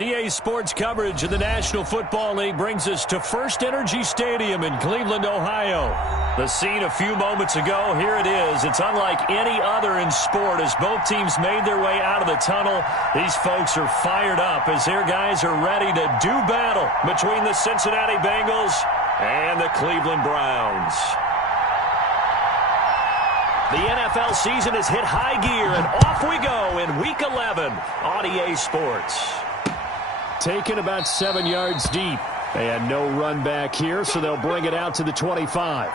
EA Sports coverage of the National Football League brings us to First Energy Stadium in Cleveland, Ohio. The scene a few moments ago, here it is. It's unlike any other in sport as both teams made their way out of the tunnel. These folks are fired up as their guys are ready to do battle between the Cincinnati Bengals and the Cleveland Browns. The NFL season has hit high gear, and off we go in Week 11 on EA Sports. Taken about 7 yards deep. They had no run back here, so they'll bring it out to the 25.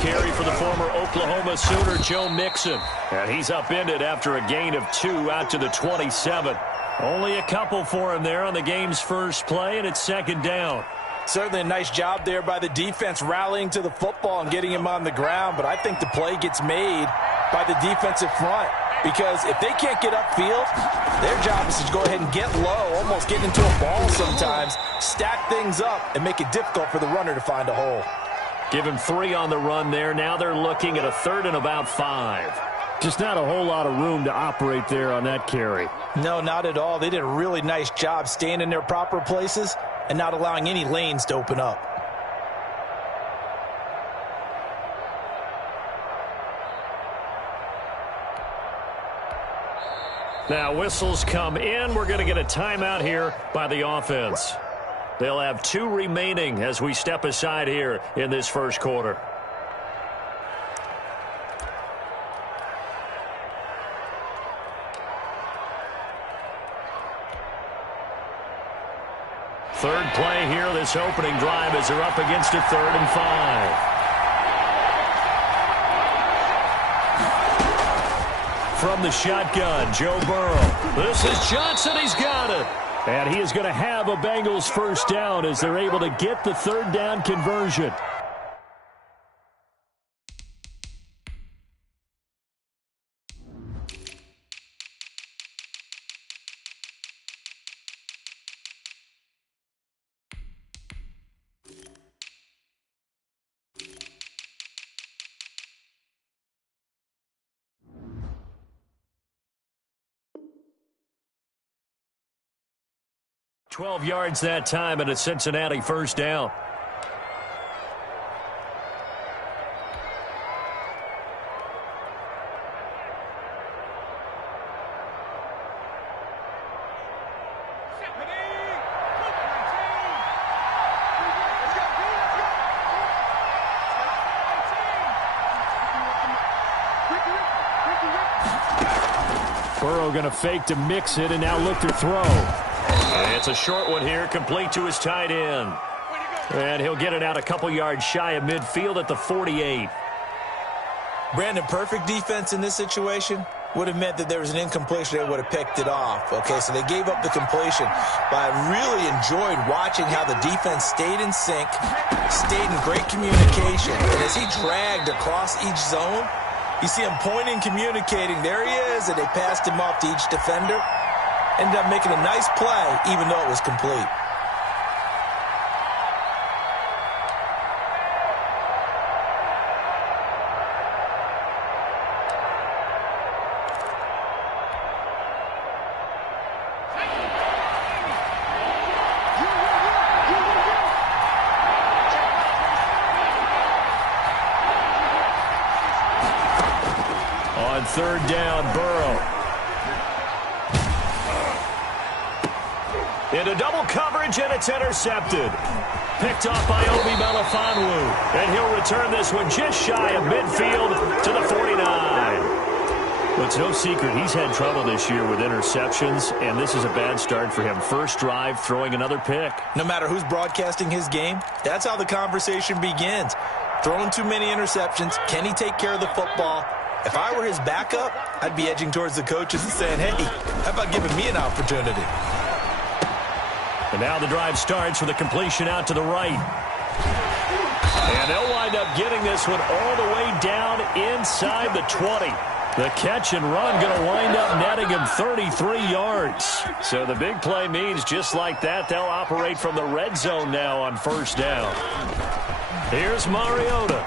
Carry for the former Oklahoma Sooner, Joe Mixon. And he's upended after a gain of 2 out to the 27. Only a couple for him there on the game's first play, and it's second down. Certainly a nice job there by the defense rallying to the football and getting him on the ground, but I think the play gets made by the defensive front because if they can't get upfield, their job is to go ahead and get low, almost get into a ball sometimes, stack things up, and make it difficult for the runner to find a hole. Give him 3 on the run there. Now they're looking at a 3rd and about 5. Just not a whole lot of room to operate there on that carry. No, not at all. They did a really nice job staying in their proper places and not allowing any lanes to open up. Now whistles come in. We're going to get a timeout here by the offense. They'll have 2 remaining as we step aside here in this first quarter. Third play here, this opening drive as they're up against a 3rd and 5. From the shotgun, Joe Burrow. This is Johnson. He's got it. And he is going to have a Bengals first down as they're able to get the 3rd down conversion. $12 yards that time and a Cincinnati first down. Burrow going to fake to mix it and now look to throw. It's a short one here, complete to his tight end. And he'll get it out a couple yards shy of midfield at the 48. Brandon, perfect defense in this situation would have meant that there was an incompletion that would have picked it off. Okay, so they gave up the completion. But I really enjoyed watching how the defense stayed in sync, stayed in great communication. And as he dragged across each zone, you see him pointing, communicating. There he is, and they passed him off to each defender. Ended up making a nice play, even though it was complete. On 3rd down, Burrow. Into double coverage, and it's intercepted. Picked off by Obi Melifonwu. And he'll return this one just shy of midfield to the 49. Well, it's no secret he's had trouble this year with interceptions, and this is a bad start for him. First drive, throwing another pick. No matter who's broadcasting his game, that's how the conversation begins. Throwing too many interceptions. Can he take care of the football? If I were his backup, I'd be edging towards the coaches and saying, hey, how about giving me an opportunity? And now the drive starts with a completion out to the right. And they'll wind up getting this one all the way down inside the 20. The catch and run going to wind up netting him 33 yards. So the big play means just like that, they'll operate from the red zone now on first down. Here's Mariota.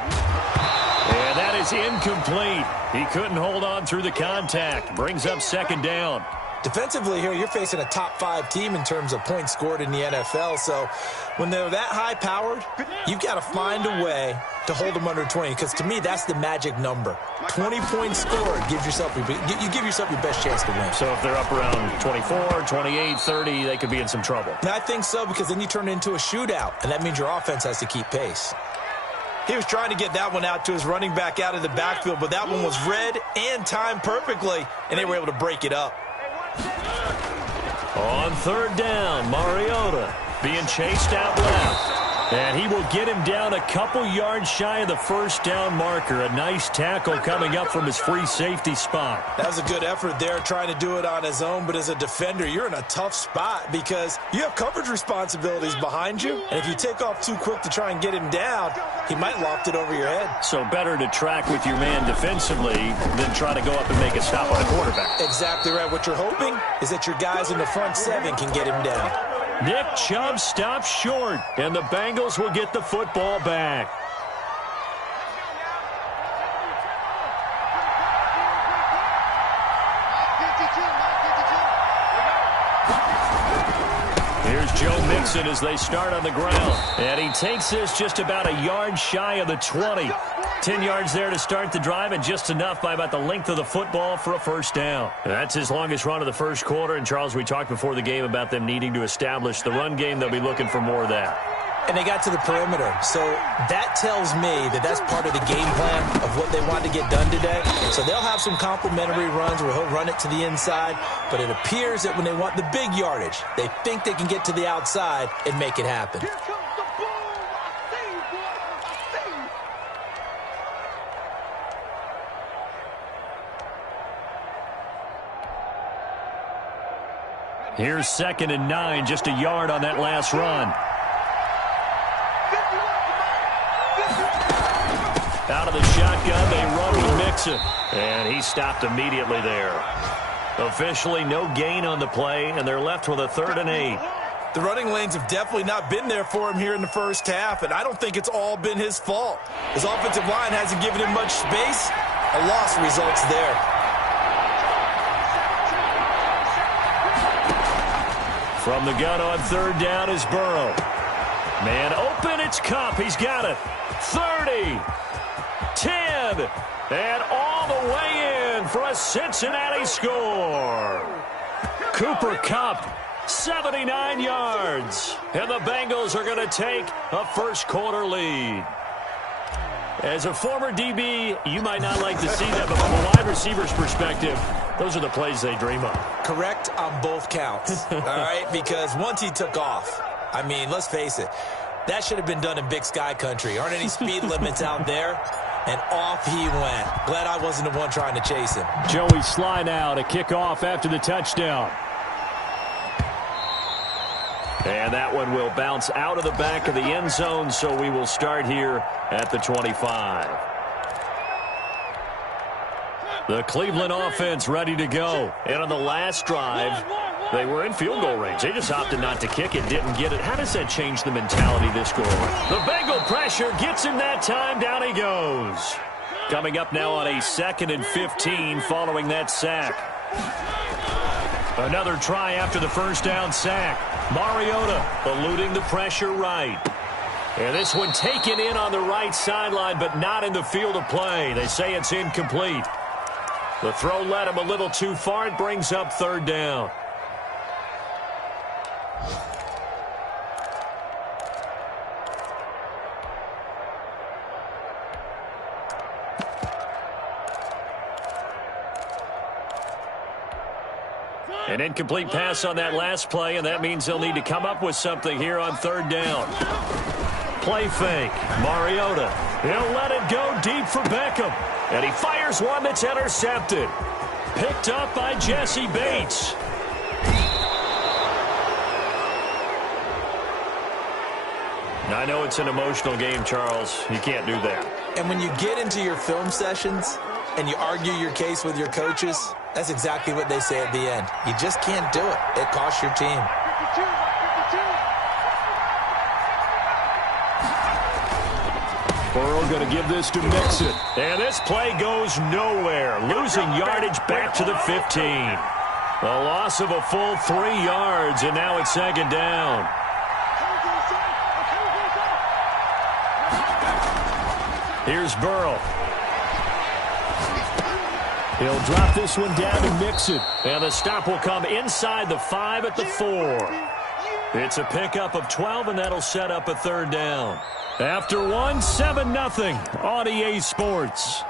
And that is incomplete. He couldn't hold on through the contact. Brings up second down. Defensively here, you're facing a top-5 team in terms of points scored in the NFL. So when they're that high-powered, you've got to find a way to hold them under 20. Because to me, that's the magic number. 20 points scored gives yourself you give yourself your best chance to win. So if they're up around 24, 28, 30, they could be in some trouble. And I think so, because then you turn it into a shootout, and that means your offense has to keep pace. He was trying to get that one out to his running back out of the backfield, but that one was read and timed perfectly, and they were able to break it up. On third down, Mariota being chased out left. And he will get him down a couple yards shy of the first down marker. A nice tackle coming up from his free safety spot. That was a good effort there, trying to do it on his own. But as a defender, you're in a tough spot because you have coverage responsibilities behind you. And if you take off too quick to try and get him down, he might loft it over your head. So better to track with your man defensively than try to go up and make a stop on the quarterback. Exactly right. What you're hoping is that your guys in the front 7 can get him down. Nick Chubb stops short, and the Bengals will get the football back. Here's Joe Mixon as they start on the ground. And he takes this just about a yard shy of the 20. 10 yards there to start the drive, and just enough by about the length of the football for a first down. That's his longest run of the first quarter. And, Charles, we talked before the game about them needing to establish the run game. They'll be looking for more of that. And they got to the perimeter. So that tells me that that's part of the game plan of what they want to get done today. So they'll have some complimentary runs where he'll run it to the inside. But it appears that when they want the big yardage, they think they can get to the outside and make it happen. Here's 2nd and 9, just a yard on that last run. Out of the shotgun, they run with Mixon. And he stopped immediately there. Officially no gain on the play, and they're left with a 3rd and 8. The running lanes have definitely not been there for him here in the first half, and I don't think it's all been his fault. His offensive line hasn't given him much space. A loss results there. From the gun on 3rd down is Burrow. Man open, it's Kupp. He's got it. 30, 10, and all the way in for a Cincinnati score. Cooper Kupp, 79 yards. And the Bengals are going to take a first quarter lead. As a former DB, you might not like to see that, but from a wide receiver's perspective, those are the plays they dream of. Correct on both counts, all right? Because once he took off, I mean, let's face it, that should have been done in Big Sky country. Aren't any speed limits out there? And off he went. Glad I wasn't the one trying to chase him. Joey Sly now to kick off after the touchdown. And that one will bounce out of the back of the end zone, so we will start here at the 25. The Cleveland offense ready to go. And on the last drive, they were in field goal range. They just opted not to kick it, didn't get it. How does that change the mentality this goal? The Bengal pressure gets him that time. Down he goes. Coming up now on a 2nd and 15 following that sack. Another try after the first down sack. Mariota eluding the pressure right. And this one taken in on the right sideline, but not in the field of play. They say it's incomplete. The throw led him a little too far. It brings up 3rd down. An incomplete pass on that last play, and that means they'll need to come up with something here on 3rd down. Play fake. Mariota. He'll let it go deep for Beckham. And he fires one that's intercepted. Picked up by Jesse Bates. I know it's an emotional game, Charles. You can't do that. And when you get into your film sessions and you argue your case with your coaches, that's exactly what they say at the end. You just can't do it. It costs your team. Burrow going to give this to Mixon. And this play goes nowhere. Losing yardage back to the 15. A loss of a full 3 yards, and now it's second down. Here's Burrow. He'll drop this one down to Mixon. And the stop will come inside the 5 at the 4. It's a pickup of 12, and that'll set up a third down. After one, 7-0 on EA Sports.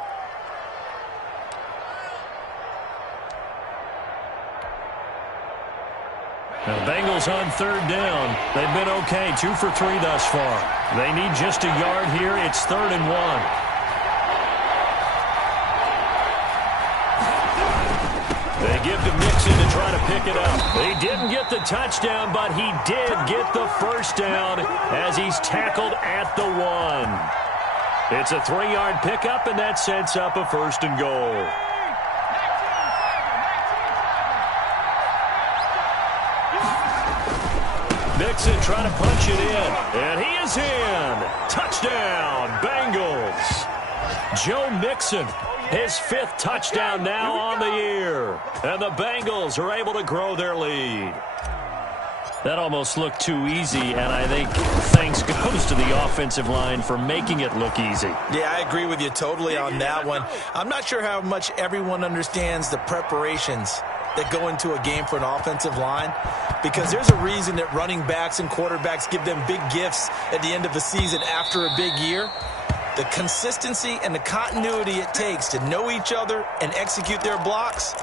The Bengals on third down. They've been okay, 2 for 3 thus far. They need just a yard here. It's 3rd and 1. They give to Mixon to try to pick it up. He didn't get the touchdown, but he did get the first down as he's tackled at the 1. It's a 3-yard pickup, and that sets up a 1st and goal. Mixon trying to punch it in, and he is in. Touchdown, Bengals. Joe Mixon, his 5th touchdown now on the year. And the Bengals are able to grow their lead. That almost looked too easy, and I think thanks goes to the offensive line for making it look easy. Yeah, I agree with you totally on that one. I'm not sure how much everyone understands the preparations that go into a game for an offensive line, because there's a reason that running backs and quarterbacks give them big gifts at the end of the season after a big year. The consistency and the continuity it takes to know each other and execute their blocks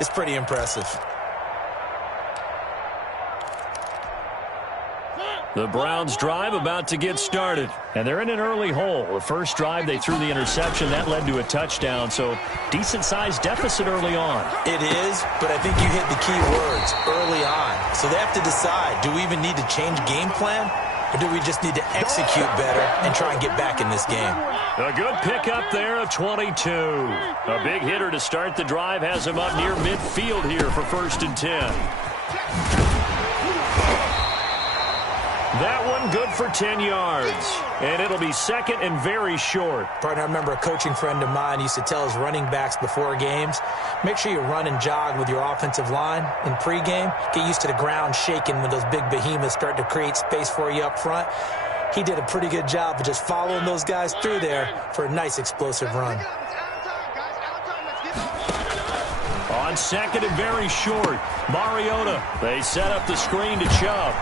is pretty impressive. The Browns drive about to get started, and they're in an early hole. The first drive, they threw the interception. That led to a touchdown, so decent-sized deficit early on. It is, but I think you hit the key words, early on. So they have to decide, do we even need to change game plan, or do we just need to execute better and try and get back in this game? A good pickup there of 22. A big hitter to start the drive has him up near midfield here for 1st and 10. That one good for 10 yards. And it'll be 2nd and very short. Partner, I remember a coaching friend of mine used to tell his running backs before games, make sure you run and jog with your offensive line in pregame. Get used to the ground shaking when those big behemoths start to create space for you up front. He did a pretty good job of just following those guys through there for a nice explosive run. On 2nd and very short, Mariota. They set up the screen to Chubb.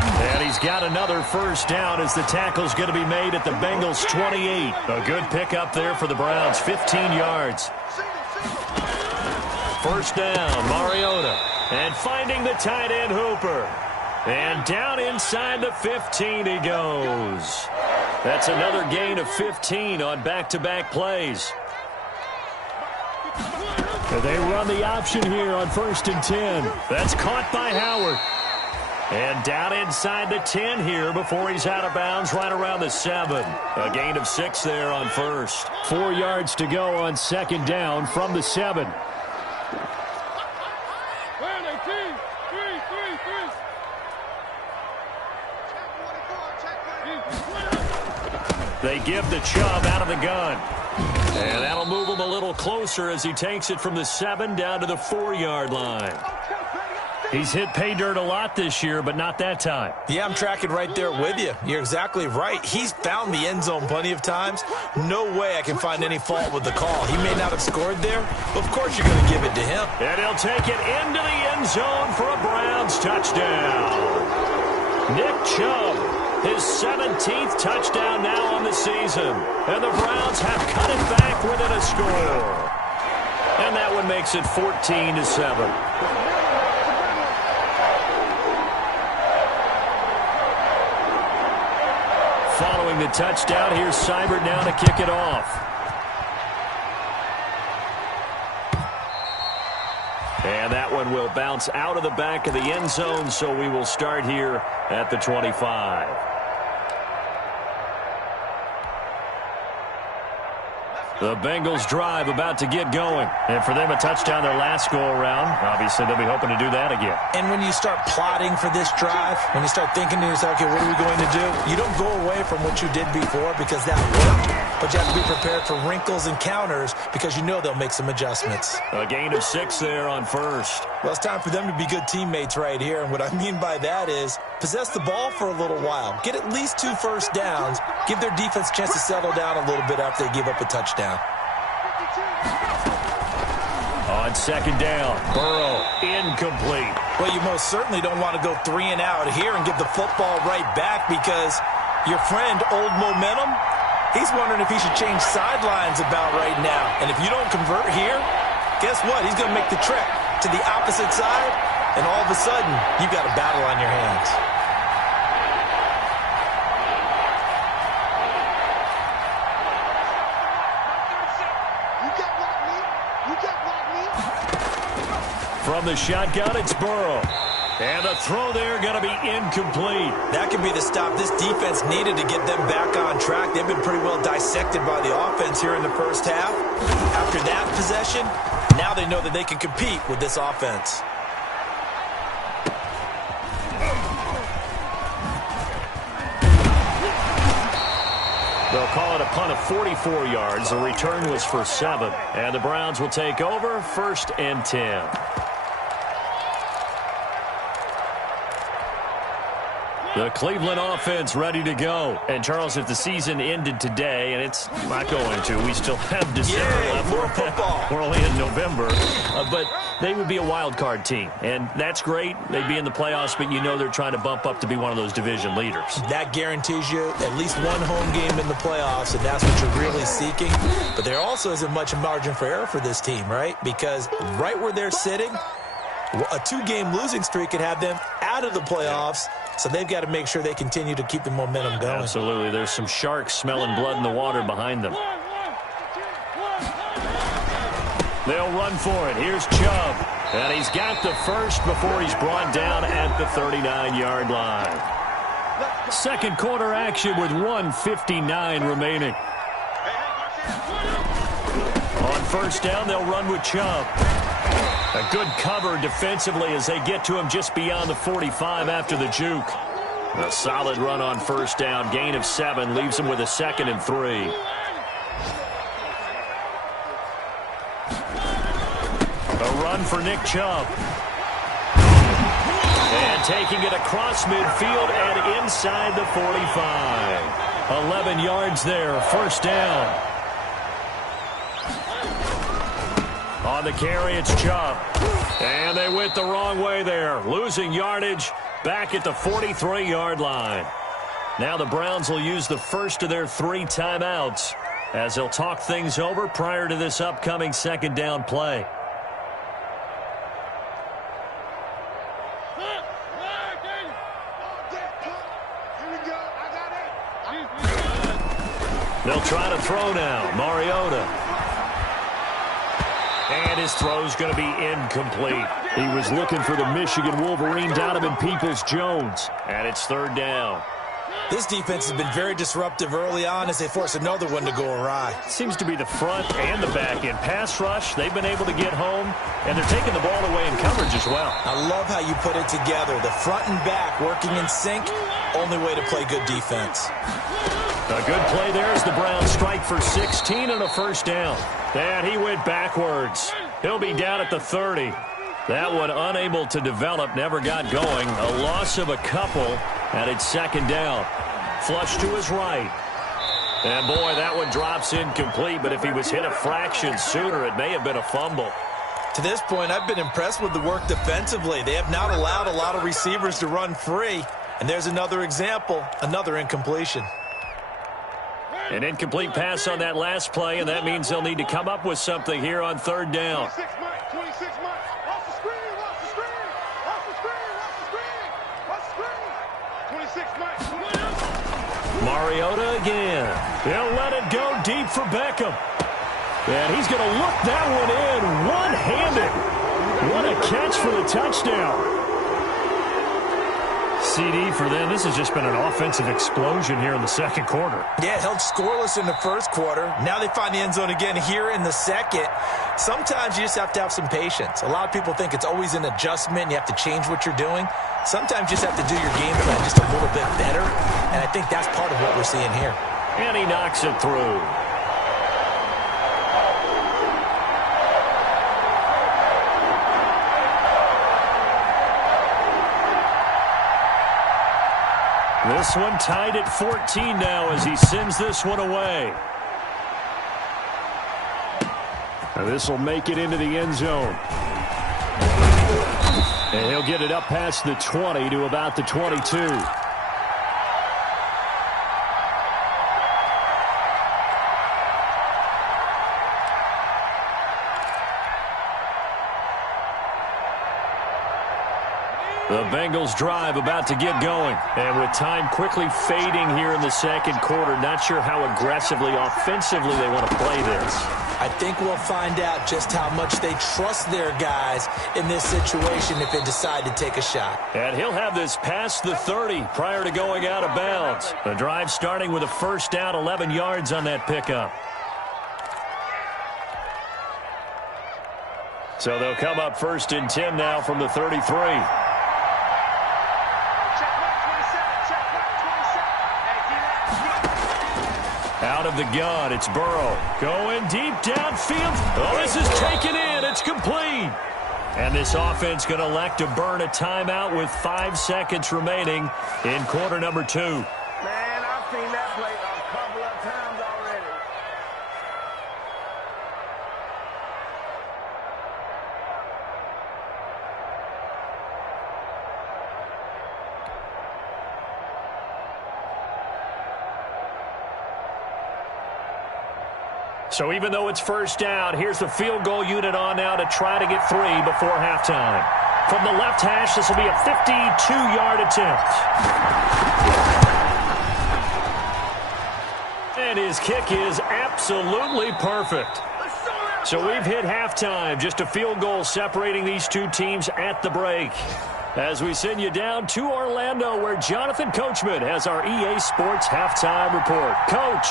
And he's got another first down as the tackle's going to be made at the Bengals' 28. A good pickup there for the Browns, 15 yards. First down, Mariota. And finding the tight end, Hooper. And down inside the 15 he goes. That's another gain of 15 on back-to-back plays. They run the option here on 1st and 10. That's caught by Howard. And down inside the 10 here before he's out of bounds right around the 7. A gain of 6 there on 1st. 4 yards to go on 2nd down from the 7. They give the Chubb out of the gun. And that'll move him a little closer as he takes it from the 7 down to the 4-yard line. He's hit pay dirt a lot this year, but not that time. Yeah, I'm tracking right there with you. You're exactly right. He's found the end zone plenty of times. No way I can find any fault with the call. He may not have scored there, but of course you're going to give it to him. And he'll take it into the end zone for a Browns touchdown. Nick Chubb, his 17th touchdown now on the season. And the Browns have cut it back within a score. And that one makes it 14-7. Following the touchdown, here's Seibert now to kick it off. And that one will bounce out of the back of the end zone, so we will start here at the 25. The Bengals drive about to get going. And for them, a touchdown their last go-around. Obviously, they'll be hoping to do that again. And when you start plotting for this drive, when you start thinking to yourself, okay, what are we going to do? You don't go away from what you did before because that worked. But you have to be prepared for wrinkles and counters because you know they'll make some adjustments. A gain of 6 there on first. Well, it's time for them to be good teammates right here. And what I mean by that is possess the ball for a little while. Get at least 2 first downs. Give their defense a chance to settle down a little bit after they give up a touchdown. On second down, Burrow, incomplete. Well, you most certainly don't want to go 3 and out here and give the football right back because your friend, Old Momentum, he's wondering if he should change sidelines about right now. And if you don't convert here, guess what? He's going to make the trek to the opposite side, and all of a sudden, you've got a battle on your hands. From the shotgun, it's Burrow. And the throw there going to be incomplete. That could be the stop this defense needed to get them back on track. They've been pretty well dissected by the offense here in the first half. After that possession, now they know that they can compete with this offense. They'll call it a punt of 44 yards. The return was for 7. And the Browns will take over 1st and 10. The Cleveland offense ready to go. And, Charles, if the season ended today, and it's not going to, we still have December left. More football. We're only in November. But they would be a wild card team. And that's great. They'd be in the playoffs, but you know they're trying to bump up to be one of those division leaders. That guarantees you at least one home game in the playoffs, and that's what you're really seeking. But there also isn't much margin for error for this team, right? Because right where they're sitting, a 2-game losing streak could have them out of the playoffs. So they've got to make sure they continue to keep the momentum going. Absolutely. There's some sharks smelling blood in the water behind them. They'll run for it. Here's Chubb. And he's got the first before he's brought down at the 39-yard line. Second quarter action with 1:59 remaining. On first down, they'll run with Chubb. A good cover defensively as they get to him just beyond the 45 after the juke. A solid run on first down. Gain of 7 leaves him with a 2nd and 3. A run for Nick Chubb. And taking it across midfield and inside the 45. 11 yards there. First down. On the carry, it's Chubb. And they went the wrong way there. Losing yardage back at the 43-yard line. Now the Browns will use the first of their 3 timeouts as they'll talk things over prior to this upcoming second down play. They'll try to throw now. Mariota. And his throw's going to be incomplete. He was looking for the Michigan Wolverine, Donovan Peoples-Jones. And it's third down. This defense has been very disruptive early on as they force another one to go awry. Seems to be the front and the back end. Pass rush, they've been able to get home, and they're taking the ball away in coverage as well. I love how you put it together. The front and back working in sync, only way to play good defense. A good play there as the Browns strike for 16 and a first down. And he went backwards. He'll be down at the 30. That one unable to develop, never got going. A loss of a couple, and it's second down. Flush to his right. And, boy, that one drops incomplete, but if he was hit a fraction sooner, it may have been a fumble. To this point, I've been impressed with the work defensively. They have not allowed a lot of receivers to run free. And there's another example, another incompletion. An incomplete pass on that last play, and that means they'll need to come up with something here on third down. Mariota again. He'll let it go deep for Beckham. And he's going to look that one in one-handed. What a catch for the touchdown. CD for them. This has just been an offensive explosion here in the second quarter. Yeah, held scoreless in the first quarter. Now they find the end zone again here in the second. Sometimes you just have to have some patience. A lot of people think it's always an adjustment. You have to change what you're doing. Sometimes you just have to do your game plan just a little bit better, and I think that's part of what we're seeing here. And he knocks it through. This one tied at 14 now as he sends this one away. Now this will make it into the end zone. And he'll get it up past the 20 to about the 22. The Bengals drive about to get going. And with time quickly fading here in the second quarter, not sure how aggressively, offensively they want to play this. I think we'll find out just how much they trust their guys in this situation if they decide to take a shot. And he'll have this past the 30 prior to going out of bounds. The drive starting with a first down, 11 yards on that pickup. So they'll come up first and 10 now from the 33. Out of the gun, it's Burrow. Going deep downfield. Oh, this is taken in. It's complete. And this offense going to elect to burn a timeout with 5 seconds remaining in quarter number 2. Man, I've seen that play a couple of times already. So even though it's first down, here's the field goal unit on now to try to get 3 before halftime. From the left hash, this will be a 52-yard attempt. And his kick is absolutely perfect. So we've hit halftime. Just a field goal separating these two teams at the break. As we send you down to Orlando, where Jonathan Coachman has our EA Sports halftime report. Coach.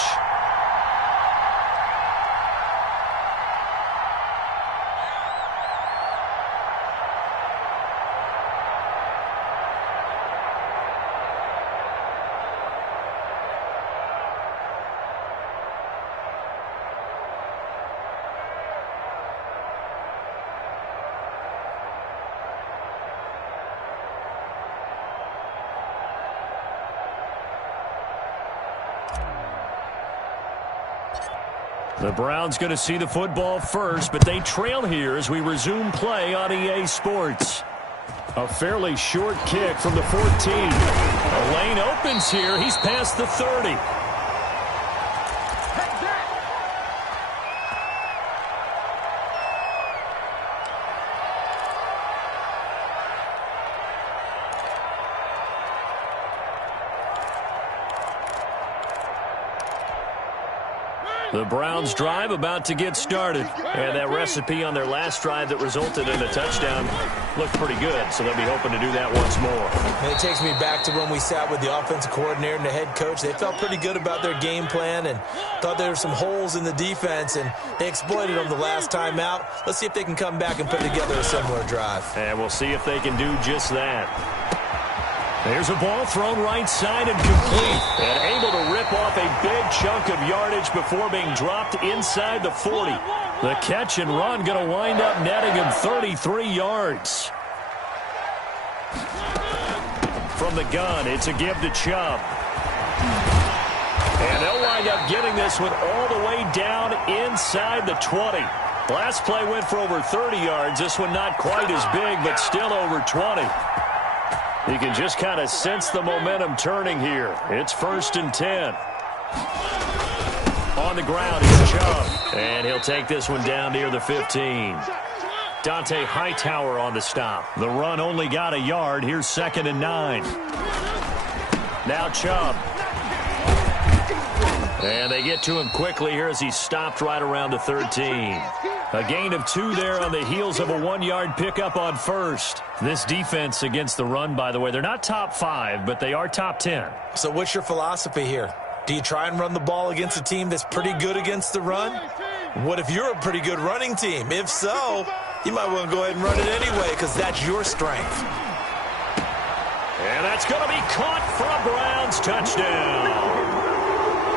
The Browns going to see the football first, but they trail here as we resume play on EA Sports. A fairly short kick from the 14. The lane opens here. He's past the 30. The Browns drive about to get started. And that recipe on their last drive that resulted in a touchdown looked pretty good, so they'll be hoping to do that once more. And it takes me back to when we sat with the offensive coordinator and the head coach. They felt pretty good about their game plan and thought there were some holes in the defense, and they exploited them the last time out. Let's see if they can come back and put together a similar drive. And we'll see if they can do just that. There's a ball thrown right side and complete. And able to rip off a big chunk of yardage before being dropped inside the 40. The catch and run going to wind up netting him 33 yards. From the gun, it's a give to Chubb. And they'll wind up getting this one all the way down inside the 20. Last play went for over 30 yards. This one not quite as big, but still over 20. You can just kind of sense the momentum turning here. It's first and 10. On the ground is Chubb. And he'll take this one down near the 15. Dante Hightower on the stop. The run only got a yard. Here's second and 9. Now Chubb. And they get to him quickly here as he's stopped right around the 13. A gain of 2 there on the heels of a 1-yard pickup on first. This defense against the run, by the way, they're not top 5, but they are top 10. So what's your philosophy here? Do you try and run the ball against a team that's pretty good against the run? What if you're a pretty good running team? If so, you might want to go ahead and run it anyway because that's your strength. And that's going to be caught for a Browns touchdown.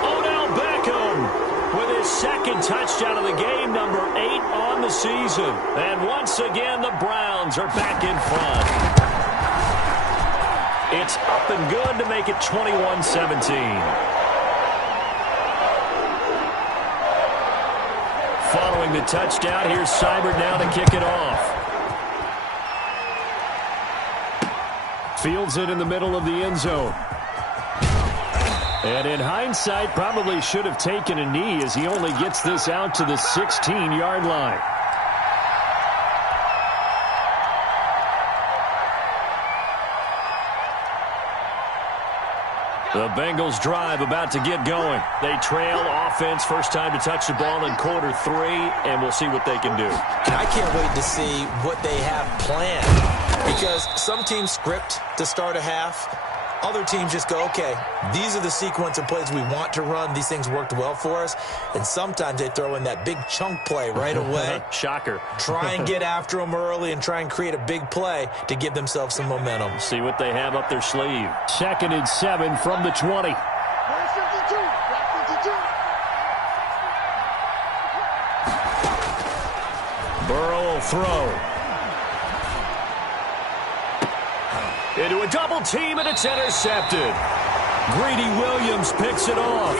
Odell Beckham with his second touchdown of the game, number 8 on the season. And once again, the Browns are back in front. It's up and good to make it 21-17. Following the touchdown, here's Seibert now to kick it off. Fields it in the middle of the end zone. And in hindsight, probably should have taken a knee as he only gets this out to the 16-yard line. The Bengals drive about to get going. They trail offense, first time to touch the ball in quarter 3, and we'll see what they can do. I can't wait to see what they have planned because some teams script to start a half. Other teams just go, okay, these are the sequence of plays we want to run. These things worked well for us. And sometimes they throw in that big chunk play right away. Shocker. Try and get after them early and try and create a big play to give themselves some momentum. See what they have up their sleeve. 2nd and 7 from the 20. Burrow will throw. Into a double team, and it's intercepted. Greedy Williams picks it off.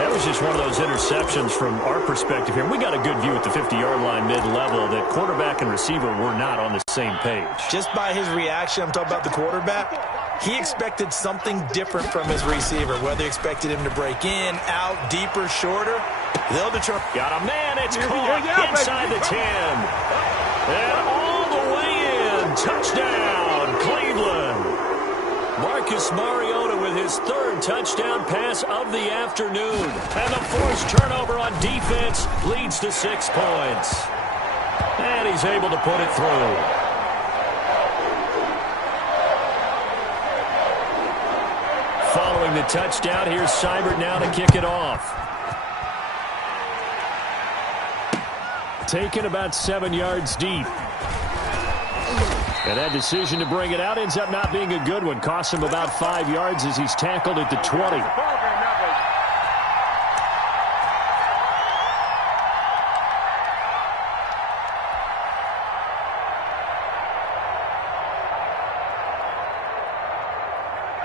That was just one of those interceptions from our perspective here. We got a good view at the 50-yard line mid-level that quarterback and receiver were not on the same page. Just by his reaction, I'm talking about the quarterback, he expected something different from his receiver, whether he expected him to break in, out, deeper, shorter. They'll determine. Got a man, it's caught inside the 10. And all the way in. Touchdown, Cleveland. Marcus Mariota with his 3rd touchdown pass of the afternoon. And the forced turnover on defense leads to 6 points. And he's able to put it through. Following the touchdown, here's Seibert now to kick it off. Taken about 7 yards deep. And that decision to bring it out ends up not being a good one. Costs him about 5 yards as he's tackled at the 20.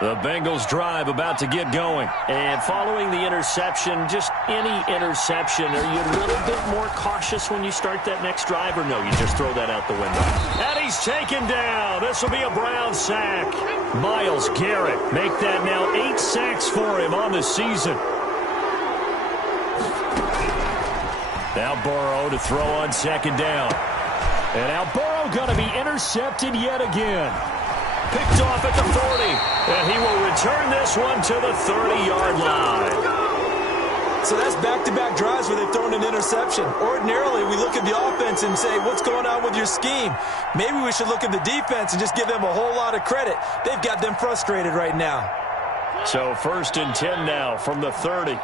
The Bengals drive about to get going. And following the interception, just any interception, are you a little bit more cautious when you start that next drive, or no, you just throw that out the window? And he's taken down. This will be a Brown sack. Myles Garrett make that now 8 sacks for him on the season. Now Burrow to throw on 2nd down. And now Burrow going to be intercepted yet again. Picked off at the 40, and he will return this one to the 30-yard line. So that's back-to-back drives where they've thrown an interception. Ordinarily, we look at the offense and say, what's going on with your scheme? Maybe we should look at the defense and just give them a whole lot of credit. They've got them frustrated right now. So 1st and 10 now from the 30.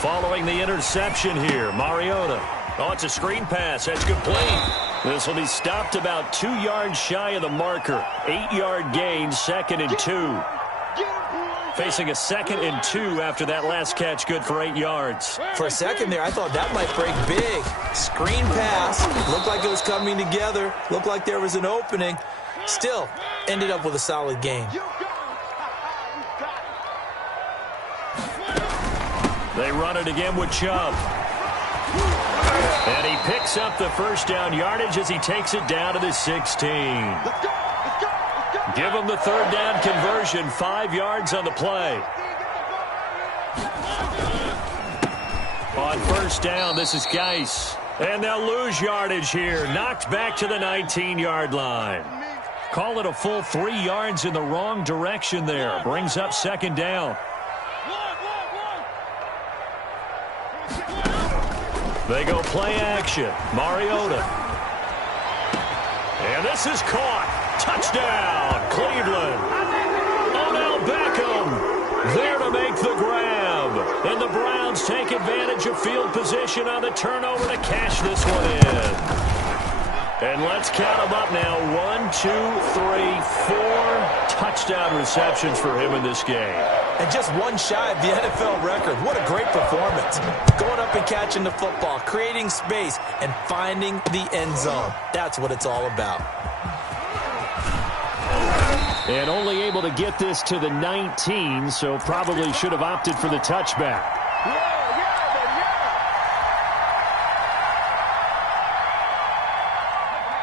Following the interception here, Mariota. Oh, it's a screen pass. That's complete. This will be stopped about 2 yards shy of the marker. 8-yard gain, 2nd and 2. Facing a 2nd and 2 after that last catch, good for 8 yards. For a second there, I thought that might break big. Screen pass. Looked like it was coming together. Looked like there was an opening. Still, ended up with a solid gain. They run it again with Chubb. And he picks up the 1st down yardage as he takes it down to the 16. Give him the 3rd down conversion, 5 yards on the play. On 1st down, this is Geis. And they'll lose yardage here. Knocked back to the 19-yard line. Call it a full 3 yards in the wrong direction there. Brings up 2nd down. They go play action. Mariota. And this is caught. Touchdown, Cleveland. Odell Beckham there to make the grab. And the Browns take advantage of field position on the turnover to cash this one in. And let's count them up now. 1, 2, 3, 4 touchdown receptions for him in this game. And just one shy of the NFL record. What a great performance. Going up and catching the football, creating space, and finding the end zone. That's what it's all about. And only able to get this to the 19, so probably should have opted for the touchback.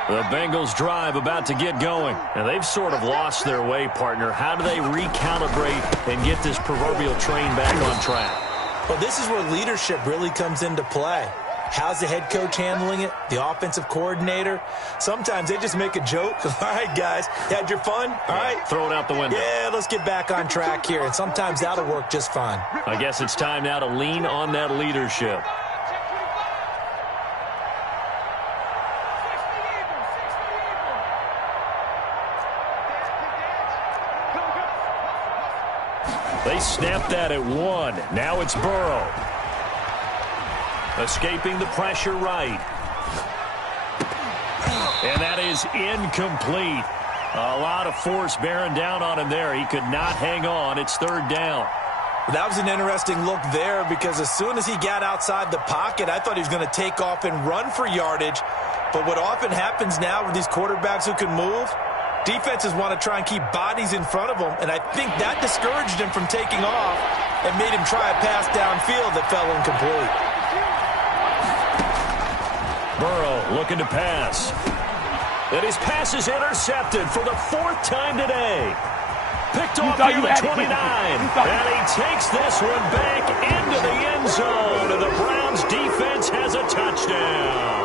The Bengals drive about to get going. And they've sort of lost their way, partner. How do they recalibrate and get this proverbial train back on track? Well, this is where leadership really comes into play. How's the head coach handling it? The offensive coordinator? Sometimes they just make a joke. All right, guys, had your fun? All right. Throw it out the window. Yeah, let's get back on track here. And sometimes that'll work just fine. I guess it's time now to lean on that leadership. They snap that at 1. Now it's Burrow. Escaping the pressure right. And that is incomplete. A lot of force bearing down on him there. He could not hang on. It's 3rd down. That was an interesting look there because as soon as he got outside the pocket, I thought he was going to take off and run for yardage. But what often happens now with these quarterbacks who can move, defenses want to try and keep bodies in front of them, and I think that discouraged him from taking off and made him try a pass downfield that fell incomplete. Burrow looking to pass. And his pass is intercepted for the 4th time today. Picked off near the 29. And he takes this one back into the end zone, and the Browns defense has a touchdown.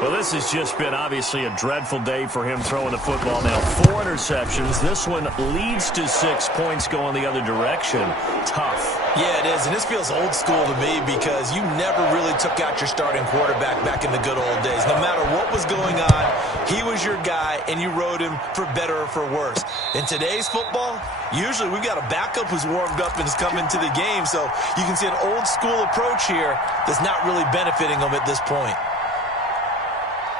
Well, this has just been obviously a dreadful day for him throwing the football. Now 4 interceptions. This one leads to 6 points going the other direction. Tough. Yeah, it is, and this feels old school to me because you never really took out your starting quarterback back in the good old days. No matter what was going on, he was your guy, and you rode him for better or for worse. In today's football, usually we've got a backup who's warmed up and has come into the game, so you can see an old school approach here that's not really benefiting them at this point.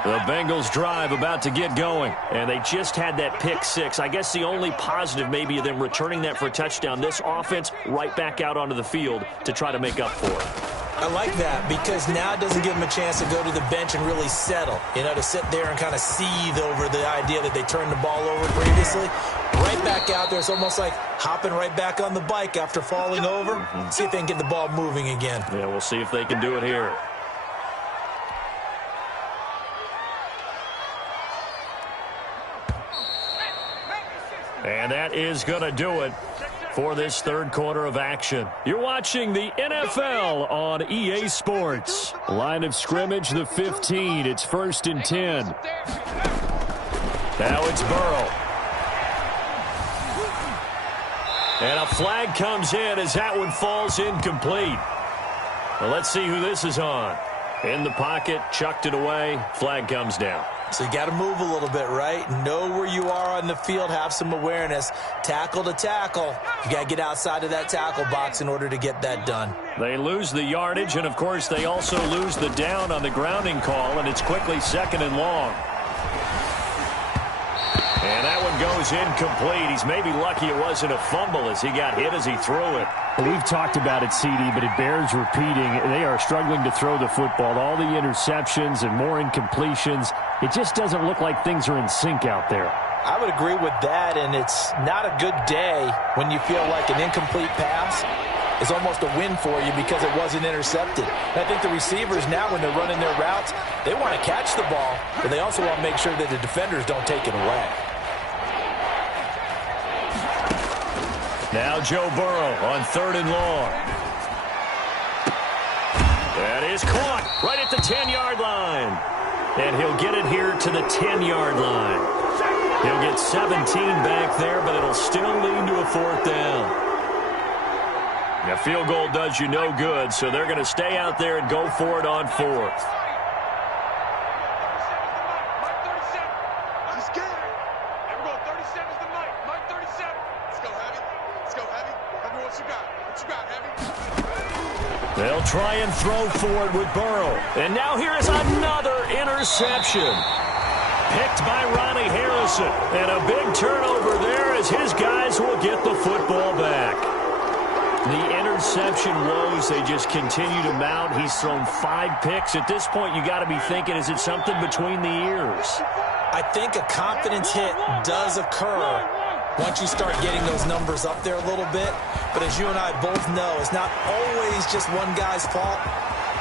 The Bengals drive about to get going, and they just had that pick 6. I guess the only positive maybe of them returning that for a touchdown. This offense right back out onto the field to try to make up for it. I like that because now it doesn't give them a chance to go to the bench and really settle, to sit there and kind of seethe over the idea that they turned the ball over previously. Right back out there. It's almost like hopping right back on the bike after falling over. See if they can get the ball moving again. Yeah, we'll see if they can do it here. And that is going to do it for this 3rd quarter of action. You're watching the NFL on EA Sports. Line of scrimmage, the 15. It's 1st and 10. Now it's Burrow. And a flag comes in as that one falls incomplete. Well, let's see who this is on. In the pocket, chucked it away. Flag comes down. So you got to move a little bit, right? Know where you are on the field, have some awareness. Tackle to tackle. You got to get outside of that tackle box in order to get that done. They lose the yardage, and, of course, they also lose the down on the grounding call, and it's quickly 2nd and long. And that one goes incomplete. He's maybe lucky it wasn't a fumble as he got hit as he threw it. We've talked about it, CD, but it bears repeating. They are struggling to throw the football. All the interceptions and more incompletions. It just doesn't look like things are in sync out there. I would agree with that, and it's not a good day when you feel like an incomplete pass is almost a win for you because it wasn't intercepted. And I think the receivers now, when they're running their routes, they want to catch the ball, but they also want to make sure that the defenders don't take it away. Now Joe Burrow on 3rd and long. That is caught right at the 10-yard line. And he'll get it here to the 10-yard line. He'll get 17 back there, but it'll still lead to a 4th down. A field goal does you no good, so they're going to stay out there and go for it on fourth. They'll try and throw for it with Burrow. And now here is another interception. Picked by Ronnie Harrison. And a big turnover there as his guys will get the football back. The interception woes, they just continue to mount. He's thrown 5 picks. At this point, you got to be thinking, is it something between the ears? I think a confidence hit does occur once you start getting those numbers up there a little bit. But as you and I both know, it's not always just one guy's fault.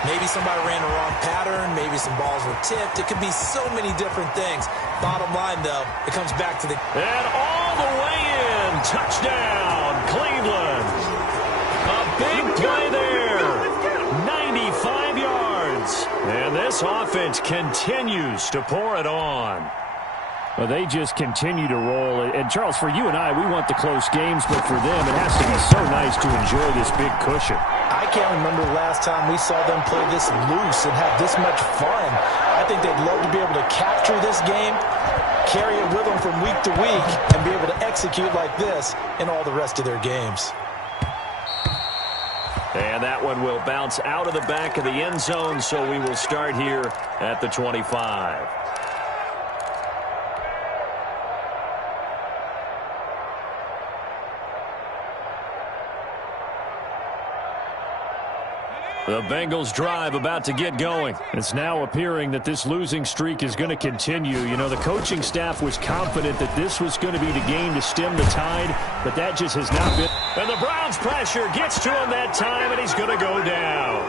Maybe somebody ran the wrong pattern. Maybe some balls were tipped. It could be so many different things. Bottom line, though, it comes back to the... And all the way in. Touchdown, Cleveland. A big play there. 95 yards. And this offense continues to pour it on. Well, they just continue to roll. And, Charles, for you and I, we want the close games, but for them, it has to be so nice to enjoy this big cushion. I can't remember the last time we saw them play this loose and have this much fun. I think they'd love to be able to capture this game, carry it with them from week to week, and be able to execute like this in all the rest of their games. And that one will bounce out of the back of the end zone, so we will start here at the 25. The Bengals drive about to get going. It's now appearing that this losing streak is going to continue. You know, the coaching staff was confident that this was going to be the game to stem the tide, but that just has not been. And the Browns pressure gets to him that time, and he's going to go down.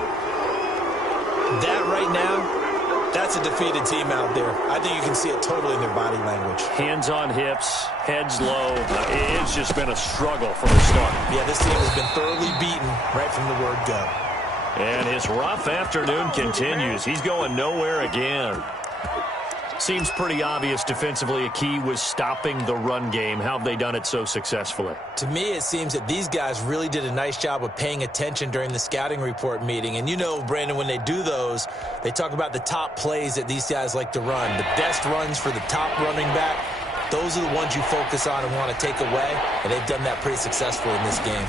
That right now, that's a defeated team out there. I think you can see it totally in their body language. Hands on hips, heads low. It's just been a struggle from the start. Yeah, this team has been thoroughly beaten right from the word go. And his rough afternoon continues. He's going nowhere again. Seems pretty obvious defensively a key was stopping the run game. How have they done it so successfully? To me, it seems that these guys really did a nice job of paying attention during the scouting report meeting. And you know, Brandon, when they do those, they talk about the top plays that these guys like to run. The best runs for the top running back, those are the ones you focus on and want to take away. And they've done that pretty successfully in this game.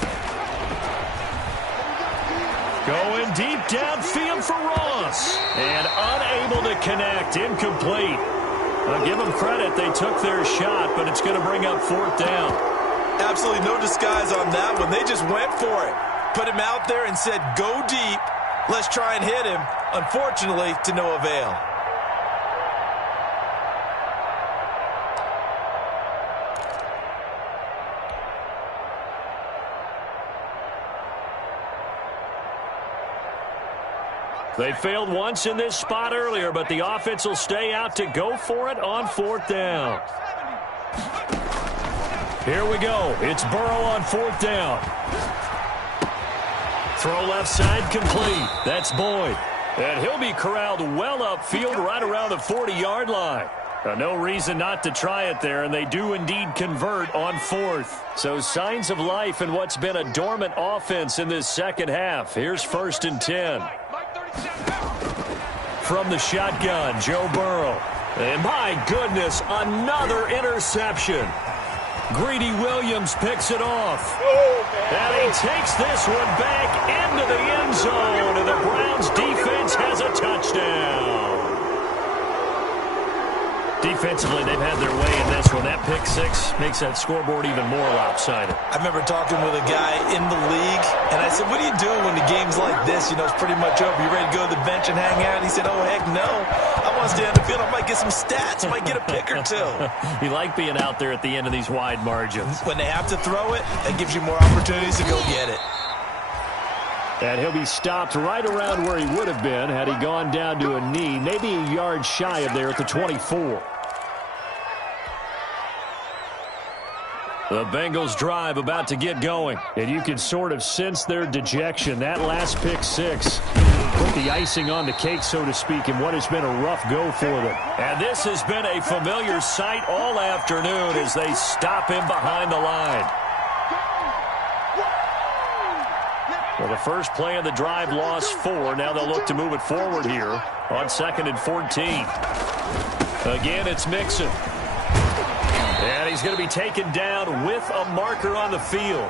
Going deep downfield for Ross. And unable to connect. Incomplete. I'll give them credit. They took their shot, but it's going to bring up 4th down. Absolutely no disguise on that one. They just went for it. Put him out there and said, go deep. Let's try and hit him. Unfortunately, to no avail. They failed once in this spot earlier, but the offense will stay out to go for it on 4th down. Here we go. It's Burrow on 4th down. Throw left side complete. That's Boyd. And he'll be corralled well upfield right around the 40-yard line. No reason not to try it there, and they do indeed convert on 4th. So signs of life in what's been a dormant offense in this second half. Here's 1st and 10. From the shotgun, Joe Burrow. And my goodness, another interception. Greedy Williams picks it off. And he takes this one back into the end zone, and the Browns defense has a touchdown. Defensively, they've had their way in this one. That pick 6 makes that scoreboard even more lopsided. I remember talking with a guy in the league, and I said, what do you do when the game's like this? You know, it's pretty much over. You ready to go to the bench and hang out? He said, oh, heck no. I want to stay on the field. I might get some stats. I might get a pick or two. You like being out there at the end of these wide margins. When they have to throw it, that gives you more opportunities to go get it. And he'll be stopped right around where he would have been had he gone down to a knee, maybe a yard shy of there at the 24. The Bengals drive about to get going. And you can sort of sense their dejection. That last pick 6 put the icing on the cake, so to speak, in what has been a rough go for them. And this has been a familiar sight all afternoon as they stop him behind the line. Well, the first play of the drive lost 4. Now they'll look to move it forward here on 2nd and 14. Again, it's Mixon. And he's going to be taken down with a marker on the field.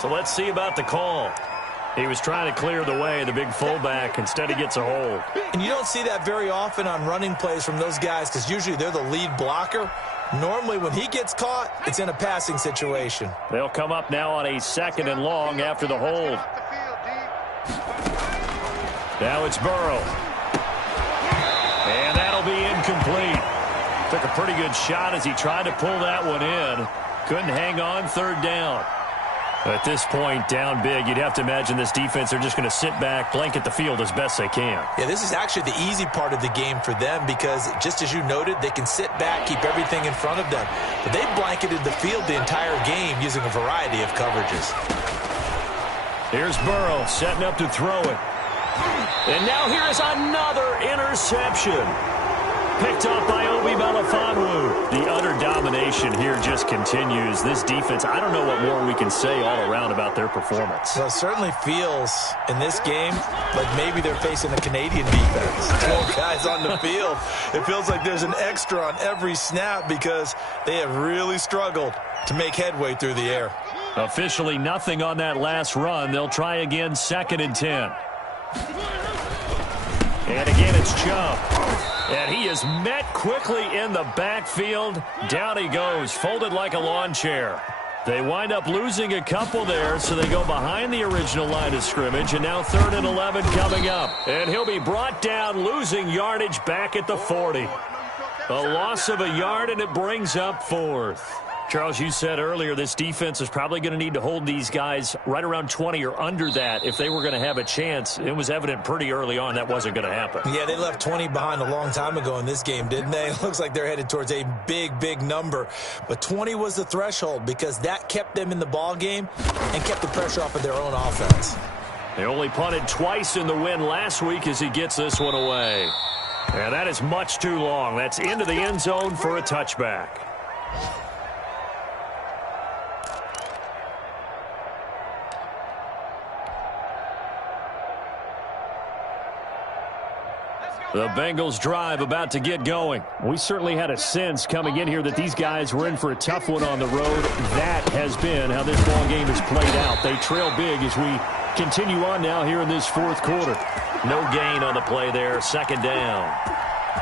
So let's see about the call. He was trying to clear the way, the big fullback. Instead, he gets a hold. And you don't see that very often on running plays from those guys because usually they're the lead blocker. Normally, when he gets caught, it's in a passing situation. They'll come up now on a 2nd and long after the hold. Now it's Burrow. And that'll be incomplete. Took a pretty good shot as he tried to pull that one in. Couldn't hang on 3rd down. At this point, down big, you'd have to imagine this defense, they're just going to sit back, blanket the field as best they can. Yeah, this is actually the easy part of the game for them because, just as you noted, they can sit back, keep everything in front of them. But they blanketed the field the entire game using a variety of coverages. Here's Burrow setting up to throw it. And now here is another interception. Picked off by Obi Melifonwu. The utter domination here just continues. This defense, I don't know what more we can say all around about their performance. Well, it certainly feels in this game like maybe they're facing a Canadian defense. 12 guys on the field. It feels like there's an extra on every snap because they have really struggled to make headway through the air. Officially nothing on that last run. They'll try again 2nd and 10. And again, it's Chubb. And he is met quickly in the backfield. Down he goes, folded like a lawn chair. They wind up losing a couple there, so they go behind the original line of scrimmage, and now 3rd and 11 coming up. And he'll be brought down, losing yardage back at the 40. A loss of a yard, and it brings up 4th. Charles, you said earlier this defense is probably going to need to hold these guys right around 20 or under that if they were going to have a chance. It was evident pretty early on that wasn't going to happen. Yeah, they left 20 behind a long time ago in this game, didn't they? It looks like they're headed towards a big, big number. But 20 was the threshold because that kept them in the ball game and kept the pressure off of their own offense. They only punted twice in the win last week as he gets this one away. And that is much too long. That's into the end zone for a touchback. The Bengals drive about to get going. We certainly had a sense coming in here that these guys were in for a tough one on the road. That has been how this ball game has played out. They trail big as we continue on now here in this 4th quarter. No gain on the play there, 2nd down.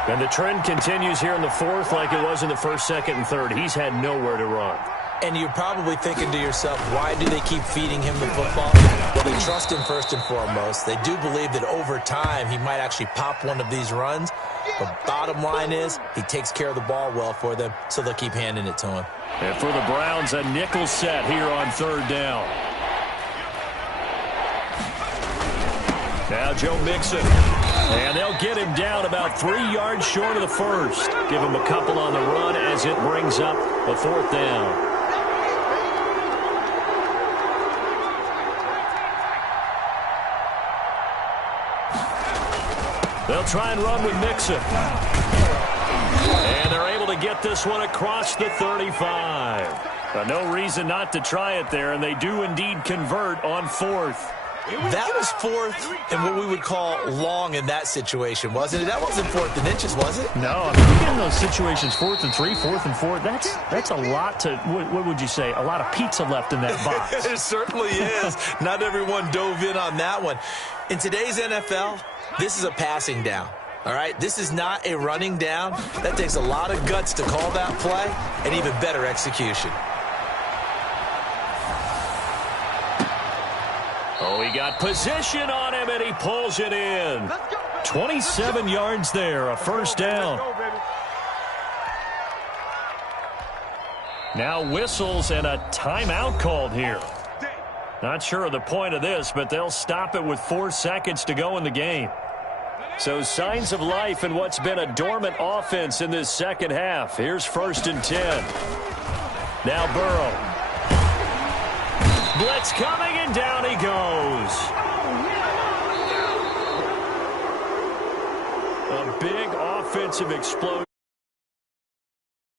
And the trend continues here in the 4th like it was in the 1st, 2nd, and 3rd. He's had nowhere to run. And you're probably thinking to yourself, why do they keep feeding him the football? Well, they trust him first and foremost. They do believe that over time he might actually pop one of these runs. But bottom line is he takes care of the ball well for them, so they'll keep handing it to him. And for the Browns, a nickel set here on 3rd down. Now Joe Mixon. And they'll get him down about 3 yards short of the first. Give him a couple on the run as it brings up a 4th down. They'll try and run with Mixon. And they're able to get this one across the 35. No reason not to try it there, and they do indeed convert on 4th. That was 4th and what we would call long in that situation, wasn't it? That wasn't 4th and inches, was it? No, I mean, you get in those situations 4th and 3, 4th and 4. That's a lot to, what would you say, a lot of pizza left in that box. It certainly is. Not everyone dove in on that one. In today's NFL, this is a passing down. All right, this is not a running down. That takes a lot of guts to call that play and even better execution. Oh, he got position on him, and he pulls it in. 27 yards there, a 1st down. Now whistles and a timeout called here. Not sure of the point of this, but they'll stop it with 4 seconds to go in the game. So signs of life in what's been a dormant offense in this 2nd half. Here's 1st and 10. Now Burrow. Blitz coming, and down he goes. A big offensive explosion.